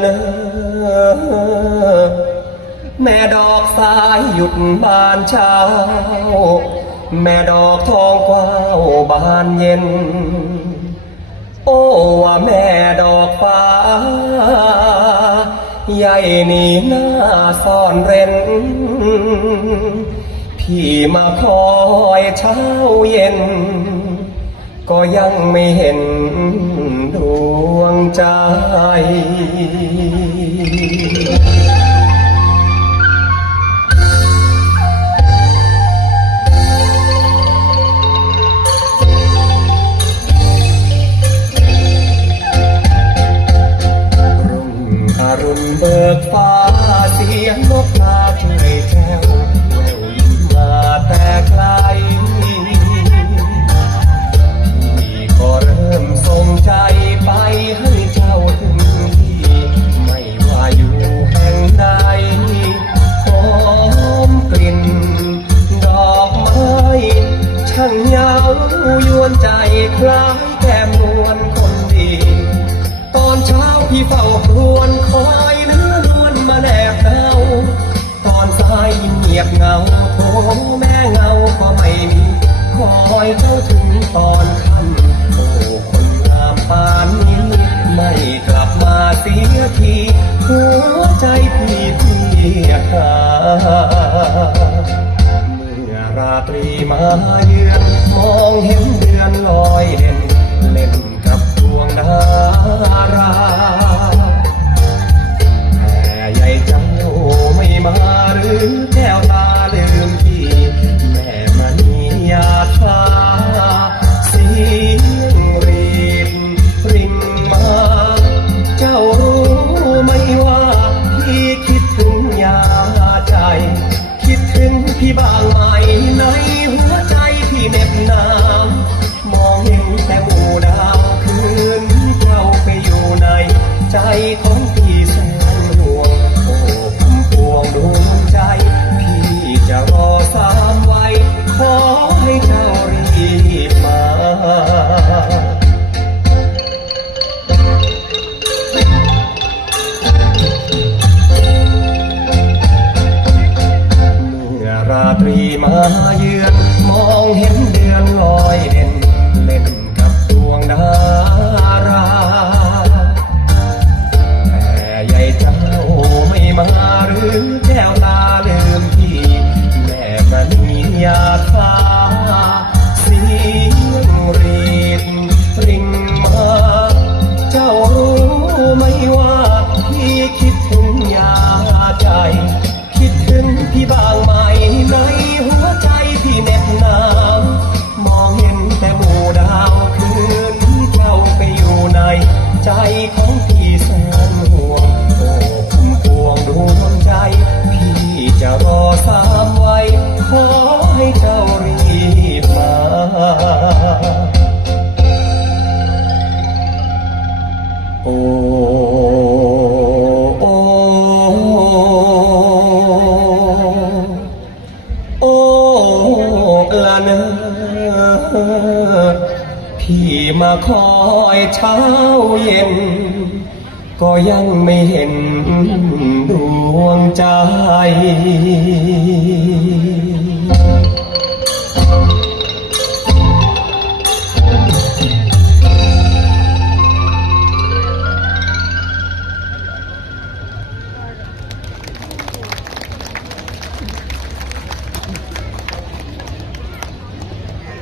เนอแม่ดอกสายหยุดบานเช้า แม่ดอกทองกว้าบานเย็น โอ้ว่าแม่ดอกฟ้าใหญ่นี่หน้าซ่อนเร้นพี่มาคอยเช้าเย็น ยังไม่เห็นดวงใจ ช่างเยาวยวนใจคล้ายแก้มวนคนดี ตอนเช้าพี่เฝ้าครวญคอยเนื้อนวลมาแนบเงาตอนสายเงียบเงาโผแม่เงาก็ไม่มี คอยเจ้าถึงตอนค่ำ มาเยือน ใหญ่เจ้าไจะรอสามไว้ขอให้เจ้ารีบมาโอ้โอ้โอ้ละเนอพี่มาคอยเช้าเย็น ก็ยังไม่เห็นดวงใจ